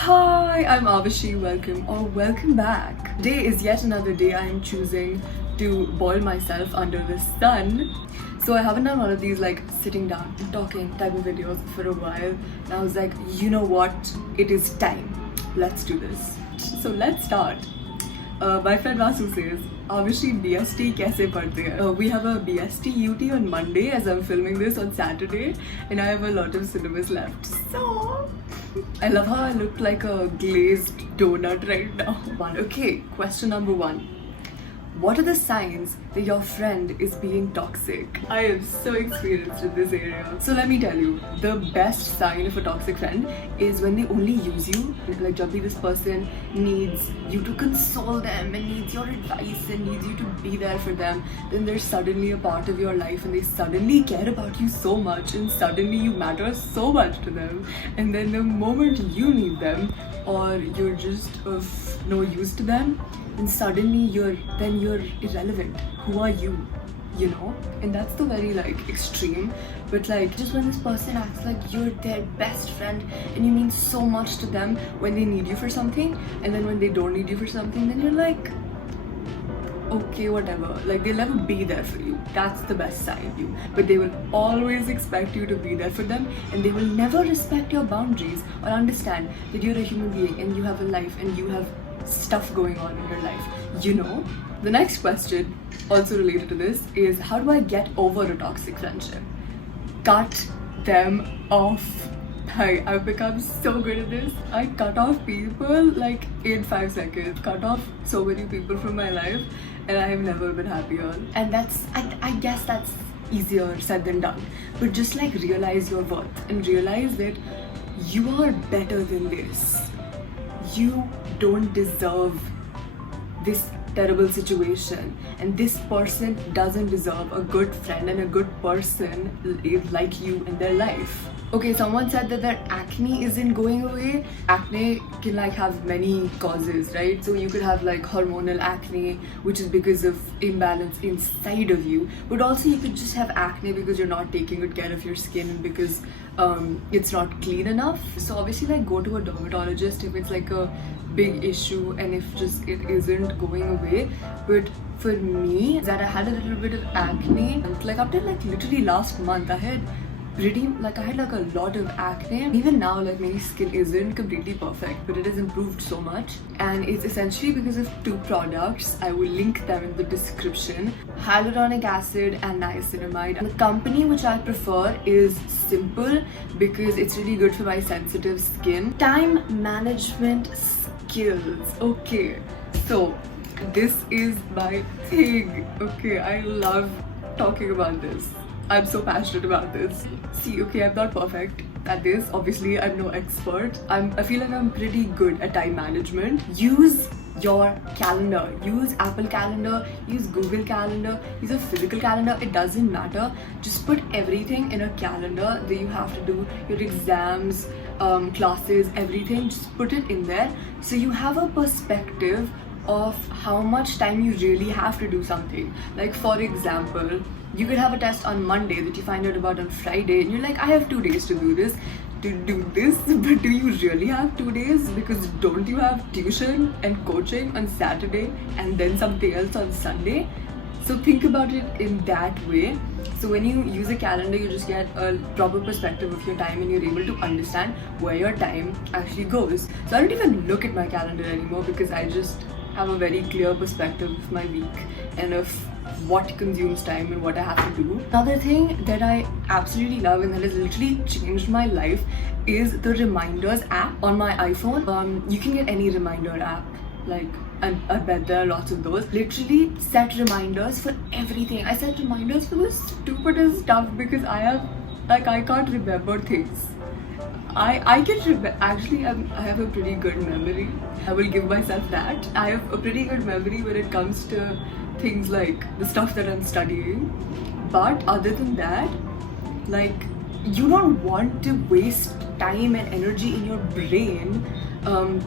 Hi, I'm Avishi. Welcome back. Today is yet another day I am choosing to boil myself under the sun. So I haven't done one of these like sitting down and talking type of videos for a while. And I was like, you know what? It is time. Let's do this. So let's start. My friend Vasu says, Avishi BST kaise padhte hai? We have a BST UT on Monday as I'm filming this on Saturday, and I have a lot of syllabus left. So I love how I look like a glazed donut right now. Okay, question number one. What are the signs that your friend is being toxic? I am so experienced in this area. So let me tell you, the best sign of a toxic friend is when they only use you. Like, jab bhi this person needs you to console them and needs your advice and needs you to be there for them, then they're suddenly a part of your life and they suddenly care about you so much and suddenly you matter so much to them. And then the moment you need them or you're just of no use to them, and suddenly you're irrelevant. Who are you? You know? And that's the very like extreme. But like just when this person acts like you're their best friend and you mean so much to them when they need you for something, and then when they don't need you for something, then you're like, okay, whatever. Like, they'll never be there for you. That's the best side of you. But they will always expect you to be there for them, and they will never respect your boundaries or understand that you're a human being and you have a life and you have stuff going on in your life, you know? The next question, also related to this, is how do I get over a toxic friendship? Cut them off. Hi, I've become so good at this. I cut off people like in 5 seconds. Cut off so many people from my life, and I have never been happier. And I guess that's easier said than done. But just like realize your worth and realize that you are better than this. You don't deserve this terrible situation, and this person doesn't deserve a good friend and a good person like you in their life. Okay, someone said that their acne isn't going away. Acne can like have many causes, right? So you could have like hormonal acne, which is because of imbalance inside of you, but also you could just have acne because you're not taking good care of your skin and because it's not clean enough. So obviously like go to a dermatologist if it's like a big issue and if just it isn't going away. But for me, that I had a little bit of acne, like up till like literally last month I had like a lot of acne. Even now, like, my skin isn't completely perfect, but it has improved so much, and it's essentially because of 2 products. I will link them in the description: hyaluronic acid and niacinamide. And the company which I prefer is Simple because it's really good for my sensitive skin. Time management skills. Okay, so this is my thing. Okay, I love talking about this. I'm so passionate about this. See, okay, I'm not perfect at this. Obviously, I'm no expert. I feel like I'm pretty good at time management. Use your calendar. Use Apple Calendar, use Google Calendar, use a physical calendar. It doesn't matter. Just put everything in a calendar that you have to do, your exams, classes, everything. Just put it in there so you have a perspective of how much time you really have to do something. Like, for example, you could have a test on Monday that you find out about on Friday, and you're like, I have 2 days to do this, but do you really have 2 days? Because don't you have tuition and coaching on Saturday and then something else on Sunday? So think about it in that way. So when you use a calendar, you just get a proper perspective of your time and you're able to understand where your time actually goes. So I don't even look at my calendar anymore because I just have a very clear perspective of my week and of what consumes time and what I have to do. Another thing that I absolutely love and that has literally changed my life is the reminders app on my iPhone. You can get any reminder app, like I bet there are lots of those. Literally set reminders for everything. I set reminders for the stupidest stuff because I can't remember things. I can remember. Actually, I have a pretty good memory. I will give myself that. I have a pretty good memory when it comes to things like the stuff that I'm studying. But other than that, like, you don't want to waste time and energy in your brain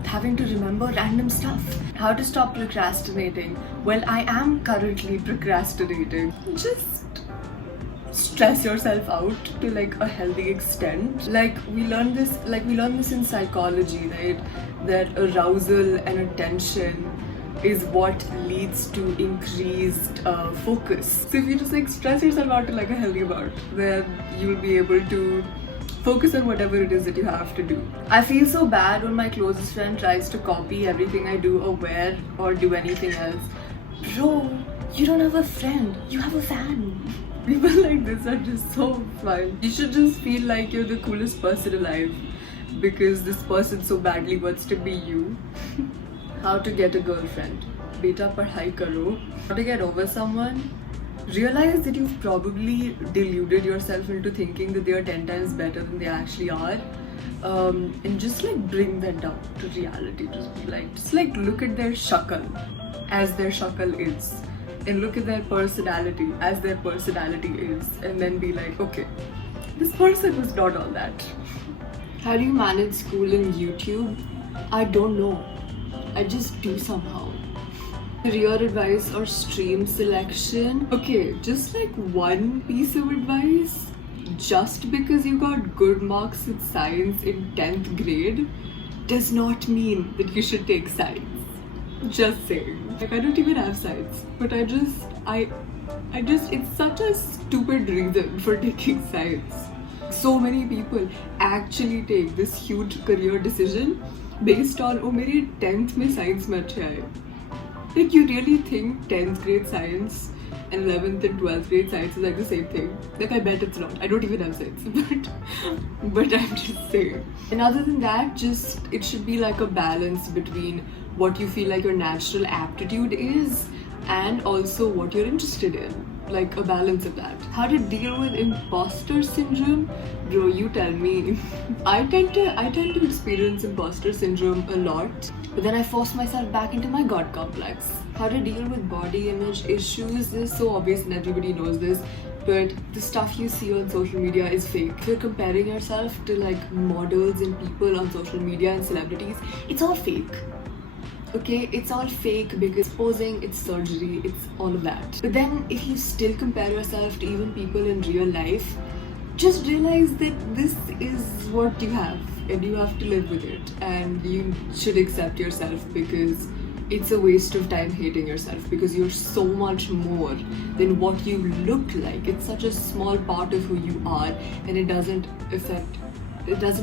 having to remember random stuff. How to stop procrastinating? Well, I am currently procrastinating. Just stress yourself out to like a healthy extent. Like we learn this in psychology, right? That arousal and attention is what leads to increased focus. So if you just like stress yourself out to like a healthy amount, then you will be able to focus on whatever it is that you have to do. I feel so bad when my closest friend tries to copy everything I do or wear or do anything else. Bro, you don't have a friend, you have a fan. People like this are just so fun. You should just feel like you're the coolest person alive because this person so badly wants to be you. How to get a girlfriend. Beta padhai karo. How to get over someone. Realize that you've probably deluded yourself into thinking that they are 10 times better than they actually are. And just like bring that down to reality. Just like look at their shakal as their shakal is. And look at their personality as their personality is. And then be like, okay, this person was not all that. How do you manage school in YouTube? I don't know. I just do somehow. Career advice or stream selection? Okay, just like one piece of advice. Just because you got good marks in science in 10th grade does not mean that you should take science. Just saying. Like I don't even have science, but I just it's such a stupid reason for taking science. So many people actually take this huge career decision based on oh मेरे 10th में science में अच्छा है. Like you really think 10th grade science and 11th and 12th grade science is like the same thing? Like I bet it's not. I don't even have science, but I'm just saying. And other than that, just it should be like a balance between what you feel like your natural aptitude is and also what you're interested in. Like a balance of that. How to deal with imposter syndrome? Bro, you tell me. I tend to experience imposter syndrome a lot, but then I force myself back into my god complex. How to deal with body image issues is so obvious and everybody knows this, but the stuff you see on social media is fake. If you're comparing yourself to like models and people on social media and celebrities, it's all fake. Okay, it's all fake because posing, it's surgery, it's all of that. But then if you still compare yourself to even people in real life, just realize that this is what you have and you have to live with it, and you should accept yourself because it's a waste of time hating yourself because you're so much more than what you look like. It's such a small part of who you are and it doesn't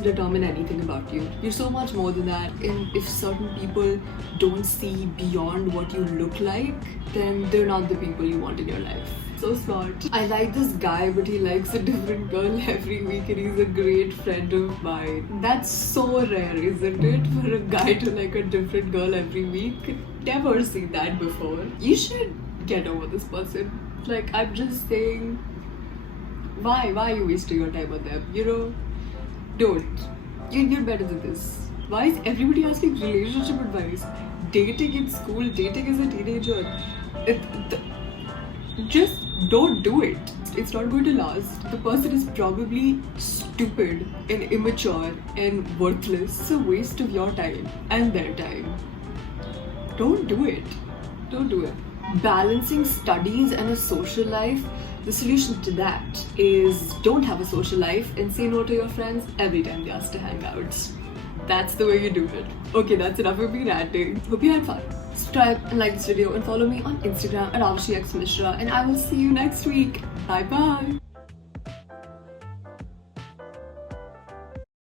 determine anything about you. You're so much more than that, and if certain people don't see beyond what you look like, then they're not the people you want in your life. So smart. I like this guy, but he likes a different girl every week and he's a great friend of mine. That's so rare, isn't it? For a guy to like a different girl every week. Never seen that before. You should get over this person. Like, I'm just saying, why are you wasting your time on them? You know? Don't. You're better than this. Why is everybody asking relationship advice? Dating in school, dating as a teenager. Just don't do it. It's not going to last. The person is probably stupid and immature and worthless. It's a waste of your time and their time. Don't do it. Don't do it. Balancing studies and a social life. The solution to that is don't have a social life and say no to your friends every time they ask to hang out. That's the way you do it. Okay, that's enough of me ranting. Hope you had fun. Subscribe and like this video and follow me on Instagram at avishi mishra, and I will see you next week. Bye bye.